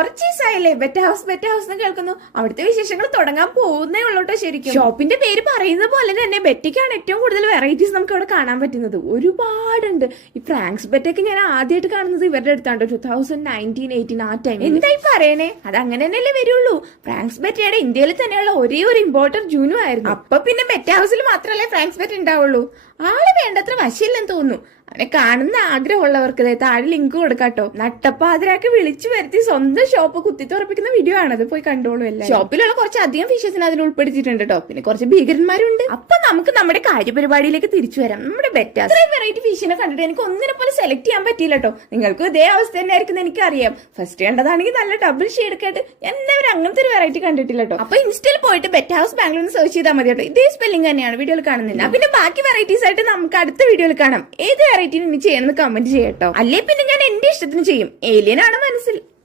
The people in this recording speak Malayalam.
കുറച്ച് ദിവസമായില്ലേ ബെറ്റ് ഹൗസ് എന്ന് കേൾക്കുന്നു. അവിടുത്തെ വിശേഷങ്ങൾ തുടങ്ങാൻ പോകുന്നേ ഉള്ളൂട്ടോ. ശരിക്കും ഷോപ്പിന്റെ പേര് പറയുന്ന പോലെ തന്നെ ബെറ്റിക്കാണ് ഏറ്റവും കൂടുതൽ വെറൈറ്റീസ് നമുക്ക് അവിടെ കാണാൻ പറ്റുന്നത്. ഒരുപാടുണ്ട്. ഈ ഫ്രാങ്ക്സ് ബെറ്റൊക്കെ ഞാൻ ആദ്യമായിട്ട് കാണുന്നത് ഇവരുടെ അടുത്താണ് 2019-18 ആ ടൈം. എന്തായി പറയണേ, അത് അങ്ങനെ തന്നെയല്ലേ വരുള്ളൂ. ഫ്രാങ്ക്സ് ബെറ്റയുടെ ഇന്ത്യയിൽ തന്നെയുള്ള ഒരേ ഒരു ഇമ്പോർട്ടർ ജൂനു ആയിരുന്നു. അപ്പൊ പിന്നെ ബെറ്റ് ഹൗസിൽ മാത്രമല്ലേ ഫ്രാങ്ക്സ് ബെറ്റ് ഉണ്ടാവുള്ളൂ. ആള് വേണ്ടത്ര വശയില്ലെന്ന് തോന്നുന്നു. അവനെ കാണുന്ന ആഗ്രഹമുള്ളവർക്ക് താഴെ ലിങ്ക് കൊടുക്കാട്ടോ. നട്ടപ്പാതിരാക്കി വിളിച്ചു വരുത്തി സ്വന്തം ഷോപ്പ് കുത്തി തുറപ്പിക്കുന്ന വീഡിയോ ആണത്. പോയി കണ്ടോളൂ. എല്ലാം ഷോപ്പിലുള്ള കുറച്ച് അധികം ഫിഷസിന് അതിൽ ഉൾപ്പെടുത്തിയിട്ടുണ്ട് കേട്ടോ. പിന്നെ കുറച്ച് ഭീകരന്മാരുണ്ട്. അപ്പൊ നമുക്ക് നമ്മുടെ കാര്യപരിപാടിയിലേക്ക് തിരിച്ചു വരാം. നമ്മുടെ ബെറ്റ് ഇത്രയും വെറൈറ്റി ഫിഷിനെ കണ്ടിട്ട് എനിക്ക് ഒന്നിനെ പോലെ സെലക്ട് ചെയ്യാൻ പറ്റിയില്ല കേട്ടോ. നിങ്ങൾക്ക് ഇതേ അവസ്ഥ തന്നെ ആയിരിക്കും എനിക്കറിയാം. ഫസ്റ്റ് കണ്ടതാണെങ്കിൽ നല്ല ഡബിൾ ഷെയ്ഡ് ഒക്കെ ആയിട്ട് എന്നവർ അങ്ങനത്തെ ഒരു വെറൈറ്റി കണ്ടിട്ടില്ല കേട്ടോ. അപ്പൊ ഇൻസ്റ്റയിൽ പോയിട്ട് ബെറ്റ് ഹൗസ് ബാംഗ്ലൂർ സെർച്ച് ചെയ്താൽ മതി കേട്ടോ. ഇതേ സ്പെല്ലിംഗ് തന്നെയാണ് വീഡിയോയിൽ കാണുന്നില്ല. പിന്നെ ബാക്കി വെറൈറ്റീസ് ആയിട്ട് നമുക്ക് അടുത്ത വീഡിയോയിൽ കാണാം. ഏത് വെറൈറ്റി ഇനി ചെയ്യണമെന്ന് കമന്റ് ചെയ്യട്ടോ. അല്ലേ പിന്നെ ഞാൻ എന്റെ ഇഷ്ടത്തിന് ചെയ്യും. ഏലിയൻ ആണ് മനസ്സിൽ.